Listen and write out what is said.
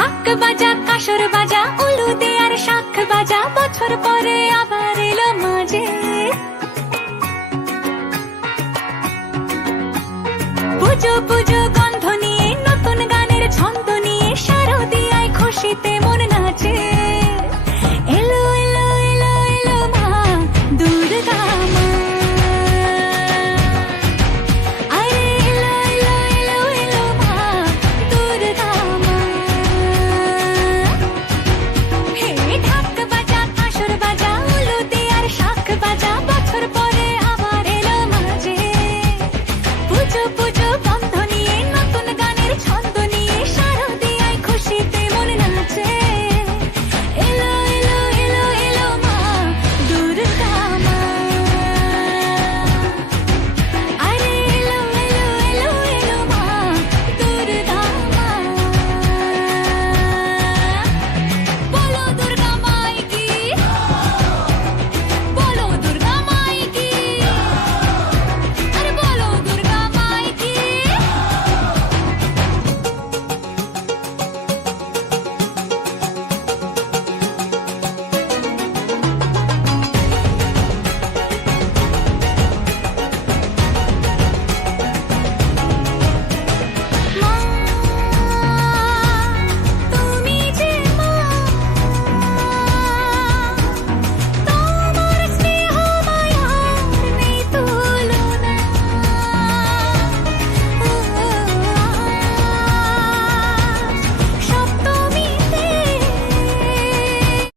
ঢাক বাজা কাসর বাজা উলুদে আর শাখ বাজা, বছর পরে আবার এলো মাঝে। পুজো পুজো গন্ধ নিয়ে নতুন গানের ছন্দ